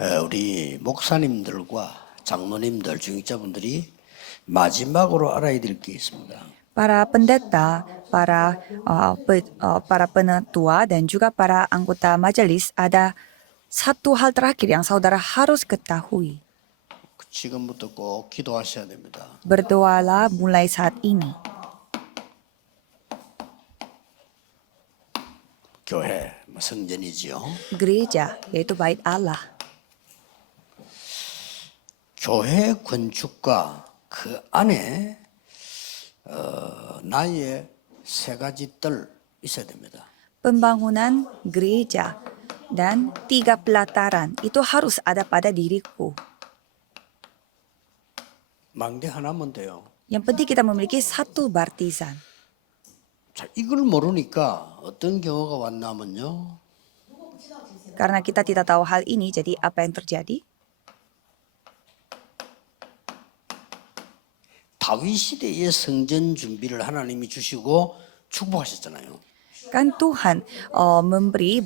우리 목사님들과 장로님들, 중직자분들이 마지막으로 알아야 될 게 있습니다. Para pendeta, para penatua dan juga para anggota majelis ada satu hal terakhir yang saudara harus ketahui. 지금부터 꼭 기도하셔야 됩니다. Berdoalah mulai saat ini. 교회, 성전이지요. Gereja, yaitu bait Allah. 교회 건축과 그 안에 나의 세 가지 뜰 있어야 됩니다. Pembangunan gereja dan 3 pelataran itu harus ada pada diriku. 망대 하나면 돼요. Yang penting kita memiliki satu baptisan. 자, 이걸 모르니까 어떤 경우가 왔냐면요. Karena kita tidak tahu hal ini, jadi apa yang terjadi? 다윗 시대의 성전 준비를 하나님이 주시고 축복하셨잖아요. Kan Tuhan memberi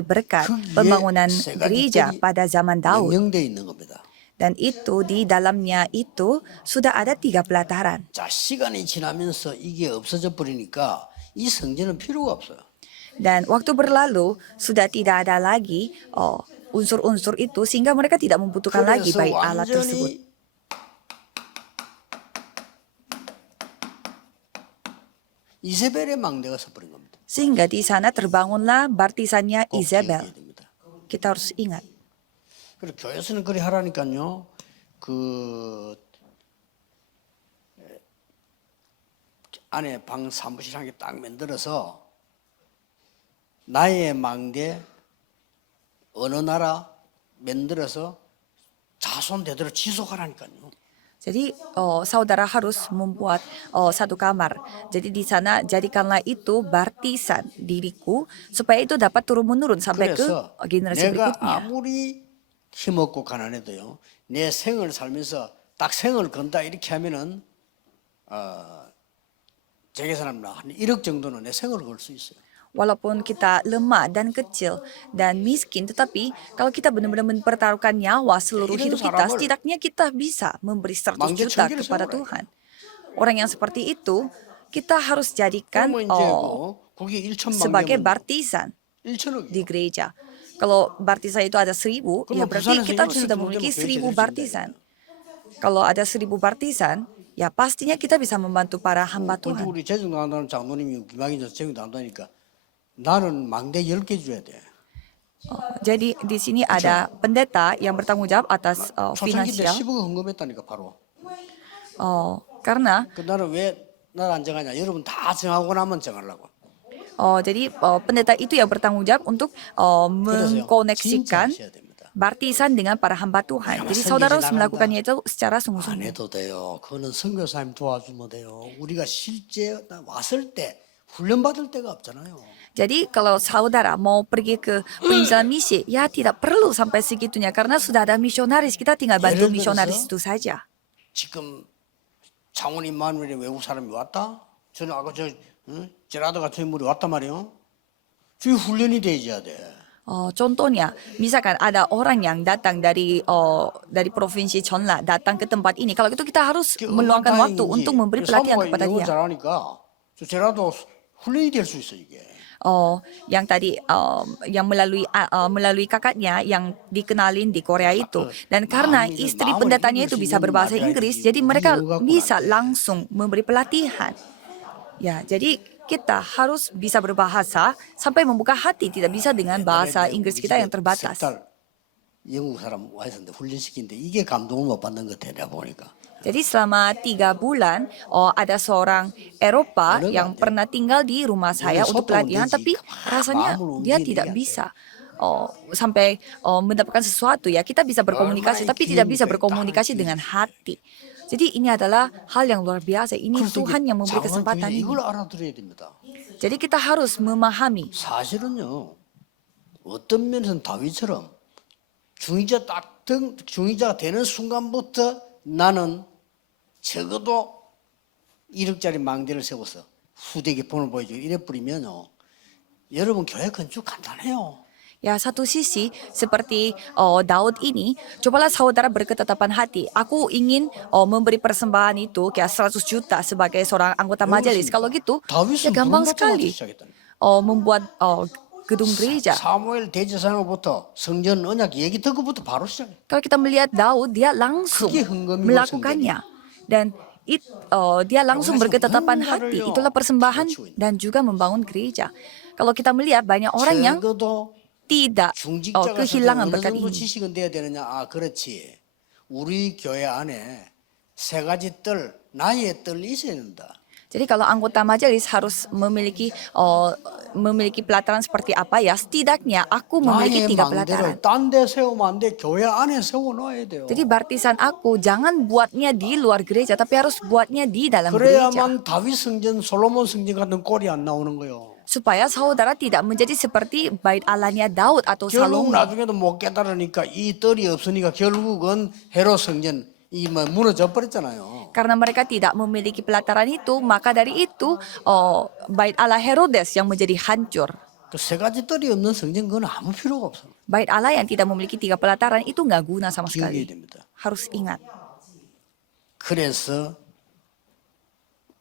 berkat pembangunan gereja pada zaman Daud. 명령되어 있는 겁니다. Dan itu di dalamnya itu sudah ada 3 pelataran. 자, 시간이 지나면서 이게 없어져 버리니까 이 성전은 필요가 없어요. Dan waktu berlalu sudah tidak ada lagi unsur-unsur itu sehingga mereka tidak membutuhkan lagi 그래서 bait Allah tersebut. 완전히 이세벨의 망대가 서버린 겁니다. Sehingga di sana terbangunlah baptisannya 꼭 Isabel. 기억해야 됩니다. Kita harus ingat. 그리고 교회에서는 그리 하라니까요. 그 안에 방 사무실 한 개 딱 만들어서 나의 망대 어느 나라 만들어서 자손 대대로 지속하라니까요. Jadi saudara harus membuat satu kamar. Jadi di sana jadikanlah itu baptisan diriku supaya itu dapat turun menurun sampai ke 그래서 generasi 내가 berikutnya. 아무리 힘없고 가난해도요. 내 생을 살면서 딱 생을 건다 이렇게 하면은 제 계산합니다. 한 1억 정도는 내 생을 걸 수 있어요. Walaupun kita lemah dan kecil dan miskin, tetapi kalau kita benar-benar mempertaruhkan nyawa seluruh hidup kita, setidaknya kita bisa memberi 100 juta kepada Tuhan. Orang yang seperti itu, kita harus jadikan 그러면 이제 거기 1천만 sebagai 개면 baptisan 1천억이요. di gereja. Kalau baptisan itu ada 1000, ya 그러면 berarti 부산에서 kita 1천억 sudah 정도 memiliki 되면 1000 baptisan. Kalau ada 1000 baptisan, ya pastinya kita bisa membantu para hamba 근데 Tuhan. 우리 재정 나간다는 장로님이 기망이서 재정 나간다니까 나는 망대 10개 줘야 돼. Jadi di sini ada pendeta yang bertanggung jawab atas 초창기 때 finansial. 10억 헌금했다니까 바로. Karena 나는 왜 날 안 정하냐? 여러분 다 정하고 나면 정하려고. jadi pendeta itu yang bertanggung jawab untuk 그래서요. 진짜 mengkoneksikan 하셔야 됩니다. baptisan dengan para hamba Tuhan. Jadi saudara harus melakukannya itu secara sungguh-sungguh. 안 해도 돼요. 그거는 선교사님 도와주면 돼요. 우리가 실제 왔을 때 훈련 받을 때가 없잖아요. Jadi kalau saudara mau pergi ke penginjilan misi, ya tidak perlu sampai segitunya karena sudah ada misionaris. Kita tinggal bantu 예를 misionaris 들어서 itu saja. 지금 창원 임마누엘에 외국 사람이 왔다. 저는 아까 제라도 같은 인물이 왔단 말이에요. 저기 훈련이 돼야 돼. Contohnya, misalkan ada orang yang datang dari provinsi Chonla datang ke tempat ini. Kalau itu kita harus meluangkan waktu untuk memberi pelatihan kepada 영어 dia. 잘하니까 저 제라도 훈련이 될 수 있어 이게. Yang tadi yang melalui kakaknya yang dikenalin di Korea itu, dan karena istri pendetanya itu bisa berbahasa Inggris, jadi mereka bisa langsung memberi pelatihan. Ya, jadi kita harus bisa berbahasa sampai membuka hati, tidak bisa dengan bahasa Inggris kita yang terbatas. 영국 사람 와 있었는데 훈련시키는데 이게 감동을 못 받는 것 같아 내가 보니까. Jadi selama 3 bulan ada seorang Eropa yang pernah tinggal di rumah saya untuk pelatihan, tapi rasanya dia tidak bisa sampai mendapatkan sesuatu. Ya, kita bisa berkomunikasi, tapi tidak bisa berkomunikasi dengan hati. Jadi ini adalah hal yang luar biasa. Ini Tuhan yang memberi kesempatan ini. 이걸 알아들어야 됩니다. Jadi kita harus memahami. 사실은요. 어떤 면에서는 다윗처럼 중위자가 되는 순간부터 나는 적어도 1억짜리 망대를 세워서 후대에게 본을 보여주고 이래 뿌리면요. 여러분 교회 건축 간단해요. Ya, satu sisi seperti Daud ini, cobalah saudara berketetapan hati. Aku ingin memberi persembahan itu kayak 100 juta sebagai seorang anggota 왜 majelis. Kalau 그렇습니까? gitu, ya 다윗은 gampang 부름받자마자 sekali 시작했다는 거예요. membuat gedung gereja. 사무엘 대제사장으로부터 성전 언약 얘기 듣고부터 바로 시작해요. Kalau kita melihat Daud, dia langsung 그게 흥금이고 melakukannya. Dan dia langsung berketetapan hati. Itulah persembahan dan juga membangun gereja. Kalau kita melihat banyak orang yang 적어도 tidak 중직자가 kehilangan 어느 berkat 정도 ini. 지식은 돼야 되느냐? 아, 그렇지. 우리 교회 안에 세 가지 나의 뜰이 있어야 된다. Jadi kalau anggota majelis harus memiliki pelataran seperti apa ya? Setidaknya aku memiliki 3 pelataran. 망대를 딴 데 세우면 안 돼. 교회 안에 세워놔야 돼요. Jadi baptisan aku jangan buatnya di luar gereja, tapi harus buatnya di dalam gereja. 그래야만 다윗 성전, 솔로몬 성전 같은 꼴이 안 나오는 거예요. Supaya saudara tidak menjadi seperti bait Allahnya Daud atau 결국 Salomo. 나중에도 못 깨달으니까 이 뜰이 없으니까 결국은 헤롯 성전 무너져 버렸잖아요. Karena mereka tidak memiliki pelataran itu, maka dari itu bait Allah Herodes yang menjadi hancur. 그 세 가지 뜰이 없는 성전 그건 아무 필요가 없어요. Bait Allah yang tidak memiliki 3 pelataran itu nggak guna sama 기억해야 sekali. 됩니다. Harus ingat. 그래서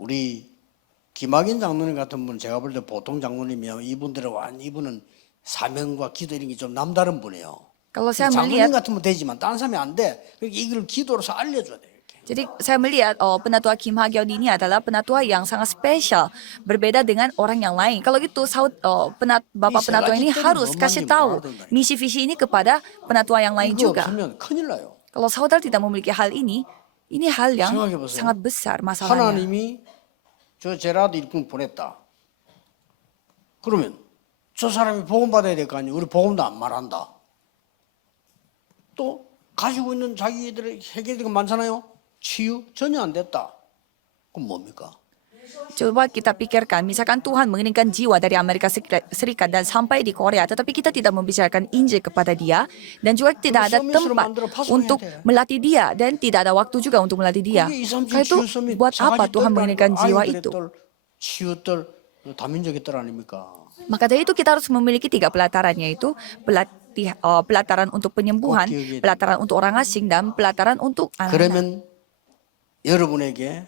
우리 김학인 장로님 같은 분은 제가 볼 때 보통 장로님이요. 이분은 사명과 기도 이런 게 좀 남다른 분이에요. Kalau saya 장로님 melihat, 같으면 되지만 다른 사람이 안 돼. 그러니까 이걸 기도로서 알려줘야 돼. 이렇게. jadi saya melihat penatua Kim Ha Gyeon ini adalah penatua yang sangat spesial, berbeda dengan orang yang lain. Kalau gitu, Bapak penatua ini harus kasih tahu misi visi ini kepada penatua yang lain 이거 juga. 없으면 큰일 나요. Kalau saudara tidak memiliki hal ini hal yang 생각해보세요. sangat besar masalahnya. 하나님이 저 제라드 일꾼 보냈다. 그러면 저 사람이 복음 받아야 될 거 아니에요. 우리 복음도 안 말한다. 또 가지고 있는 자기들의 해결된 거 많잖아요. 치유 전혀 안 됐다. 그럼 뭡니까? Coba kita pikirkan, misalkan Tuhan mengirimkan jiwa dari Amerika Serikat dan sampai di Korea, tetapi kita tidak membicarakan Injil kepada dia, dan juga tidak ada tempat untuk melatih dia, dan tidak ada waktu juga untuk melatih dia. Karena itu, buat apa Tuhan mengirimkan jiwa itu? 치유들 다민족의 뜰 아닙니까? Maka dari itu kita harus memiliki 3 pelataran, yaitu pelataran untuk penyembuhan, pelataran untuk orang asing, dan pelataran untuk anak-anak. 그러면 여러분에게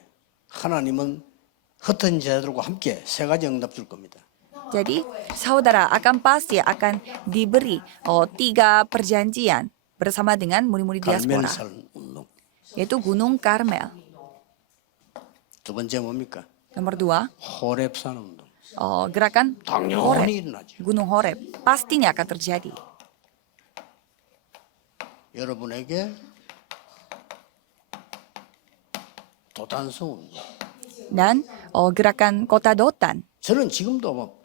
하나님은 흩어진 제자들과 함께 세 가지 응답 줄 겁니다. Jadi saudara pasti akan diberi 3 perjanjian bersama dengan murid-murid diaspora, 갈멜산 운동. yaitu Gunung Karmel. 두 번째 뭡니까? Nomor 2, 호렙산 운동. gerakan 당연히 Horeb, 일어나죠. Gunung Horeb. Pastinya akan terjadi. 여러분에게 도단성 운동. Dan gerakan kota Dotan. 저는 지금도 뭐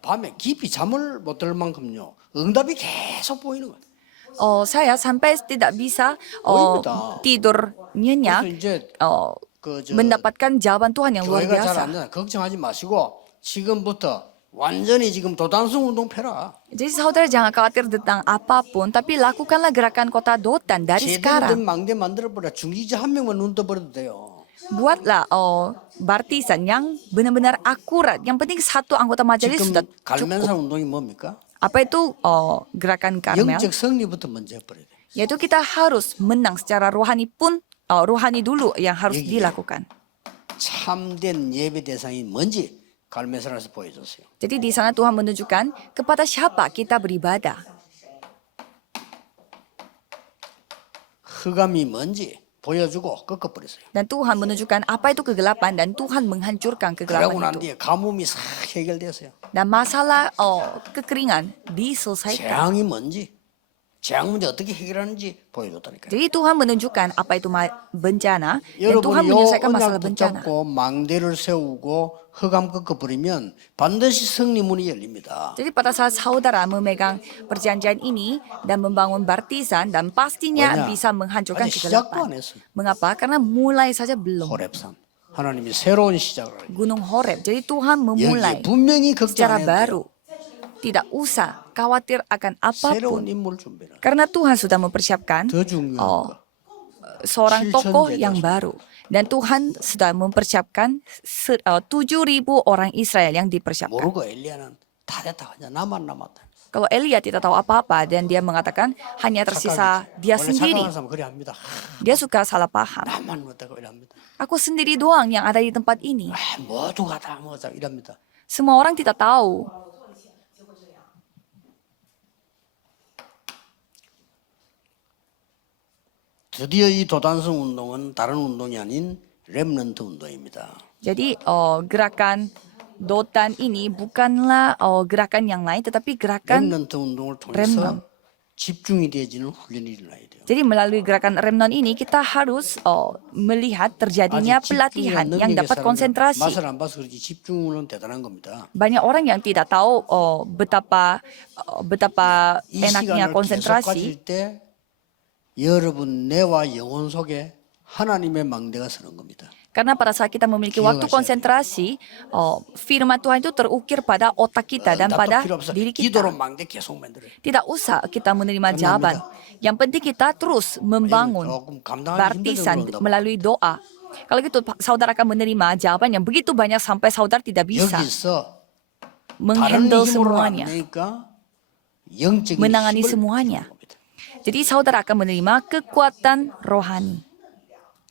밤에 깊이 잠을 못 들 만큼요. 응답이 계속 보이는 거예요. Saya sampai tidak bisa 보입니다. tidur nyenyak, 그래서 이제 mendapatkan jawaban Tuhan yang luar 교회가 잘 biasa. 안 되나 걱정하지 마시고 지금부터 완전히 지금 도단성 운동 펴라. Jadi saudara jangan khawatir tentang apapun, tapi lakukanlah gerakan kota Dotan dari 제대로 된 sekarang. 망대 만들어버려. 중직자 한 명만 눈 떠버려도 돼요. Buatlah baptisan yang benar-benar akurat. Yang penting satu anggota majelis 지금 sudah 갈면산 cukup. 운동이 뭡니까? Apa itu gerakan Karmel? 영적 승리부터 먼저 해버려야 돼. Yaitu kita harus menang secara rohani pun, rohani dulu yang harus 여기에. dilakukan. 참된 예배 대상이 뭔지 갈멜산에서 보여줬어요. Jadi di sana Tuhan menunjukkan kepada siapa kita beribadah. 흑암이 뭔지 보여주고 꺾어버렸어요. Dan Tuhan menunjukkan apa itu kegelapan dan Tuhan menghancurkan 그러고 kegelapan 난 itu. 뒤에 가뭄이 싹 해결됐어요. Dan masalah kekeringan diselesaikan. 재앙이 뭔지, 재앙 문제 어떻게 해결하는지 보여줬다니까요. Jadi Tuhan menunjukkan apa itu bencana dan Tuhan 여러분이 요 menyelesaikan 언약 masalah bencana. 붙잡고 망대를 세우고 흑암 꺾어버리면 반드시 승리문이 열립니다. Jadi pada saat saudara memegang perjanjian ini dan membangun baptisan dan pastinya 왜냐? bisa menghancurkan 아직 시작도 안 kegelapan. 했어요. Mengapa? Karena mulai saja belum. 호렙산. 하나님이 새로운 시작을 해요. Gunung Horeb. Jadi Tuhan memulai 여기에 분명히 걱정 안 secara 해도 baru. 돼요. Tidak usah khawatir akan 새로운 apapun. 인물 준비를. Karena Tuhan sudah mempersiapkan 더 중요한 거. seorang 7,000 tokoh 제자 yang sudah. baru. Dan Tuhan sudah mempersiapkan 7.000 orang Israel yang dipersiapkan. 모르고 엘리야는 다 됐다. 이제 나만 남았다. Kalau Elia tidak tahu apa-apa dan dia mengatakan hanya tersisa dia 원래 sendiri. 착각하는 사람은 그래 합니다. Dia suka salah paham. 나만 못하고 이랍니다. Aku sendiri doang yang ada di tempat ini. 모두가 다 뭐자 이랍니다. Semua orang tidak tahu. 드디어 이 도단성 운동은 다른 운동이 아닌 렘넌트 운동입니다. Jadi gerakan Dotan ini bukanlah gerakan yang lain, tetapi gerakan 렘넌트 운동을 통해서 remnant. 집중이 되어지는 훈련이 일어나야 돼요. Jadi melalui gerakan remnant ini kita harus melihat terjadinya 아직 pelatihan 집중이란 yang 능력의 dapat 사람은 konsentrasi. 맛을 안 봐서 그렇지 집중은 대단한 겁니다. Banyak orang yang tidak tahu betapa 이 enaknya 시간을 계속 konsentrasi. 가질 때 여러분 내와 영혼 속에 하나님의 망대가 서는 겁니다. Karena pada saat kita memiliki waktu konsentrasi, firman Tuhan itu terukir pada otak kita dan 답도 pada 필요 없어. diri 기도로 kita. 망대 계속 만들어요. Tidak usah kita menerima jawaban. Yang penting kita terus membangun 조금 감당하기 baptisan 힘들다고 melalui doa. Kalau gitu saudara akan menerima jawaban yang begitu banyak sampai saudara tidak bisa 여기서 다른 menghandle 힘으로 안 semuanya, 되니까 영적인 menangani 힘을 semuanya. 주는 겁니다. Jadi saudara akan menerima kekuatan rohani.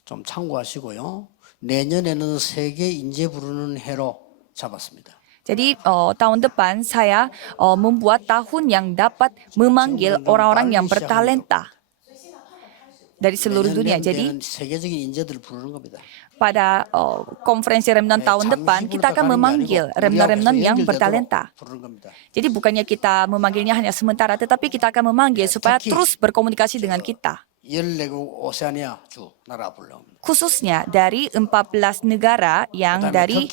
좀 참고하시고요. 내년에는 세계 인재 부르는 해로 잡았습니다. Jadi tahun depan saya membuat tahun yang dapat memanggil orang-orang yang bertalenta dari seluruh dunia. Jadi 내년에는 세계적인 인재들을 부르는 겁니다. pada konferensi remnant tahun depan kita akan memanggil remnant-remnant yang bertalenta. 부르는 겁니다. Jadi bukannya kita memanggilnya hanya sementara, tetapi kita akan memanggil supaya terus berkomunikasi dengan kita. 14국 오세아니아 주 나라 부르는 겁니다. Khususnya dari 14 negara yang dari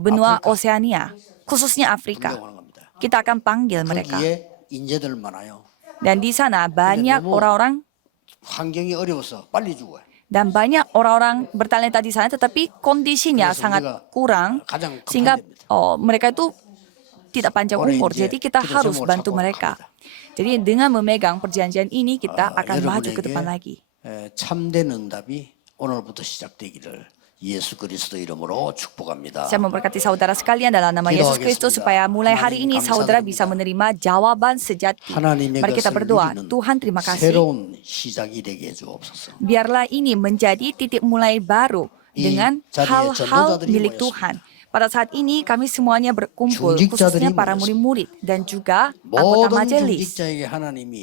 benua Oseania, khususnya Afrika. 부르는 겁니다. Kita akan panggil mereka. 거기에 인재들 많아요. Dan di sana banyak orang-orang 환경이 어려워서 빨리 죽어요. dan banyak orang-orang bertalenta di sana, tetapi kondisinya 그래서 sangat 우리가 kurang 가장 급한 sehingga 데입니다. mereka itu tidak panjang 올해 umur. 이제 Jadi kita 그런 harus 제목을 bantu 잡고 mereka. 갑니다. Jadi dengan memegang perjanjian ini kita akan maju ke depan lagi. 참된 응답이 오늘부터 시작되기를 예수 그리스도 이름으로 축복합니다. Saya memberkati saudara sekalian dalam nama Yesus Kristus supaya mulai hari ini saudara bisa menerima jawaban sejati. 하나님의 Mari kita 것을 berdoa. 누리는 Tuhan terima kasih. 새로운 시작이 되게 해주옵소서. Biarlah ini menjadi titik mulai baru dengan 자리에 hal-hal 전도자들이 milik 모였습니다. Tuhan. Pada saat ini kami semuanya berkumpul, 중직자들이 khususnya para 모였습니다. murid-murid dan juga anggota 모든 majelis. 중직자에게 하나님이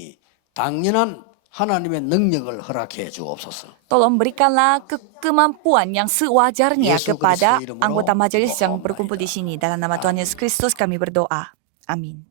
당연한 하나님의 능력을 허락해 주옵소서. Tolong berikanlah kemampuan yang sewajarnya Yesus kepada Kristus i름으로 anggota majelis yang 기도하옵나이다. berkumpul di sini. Dalam nama Tuhan Yesus Kristus kami berdoa. Amin.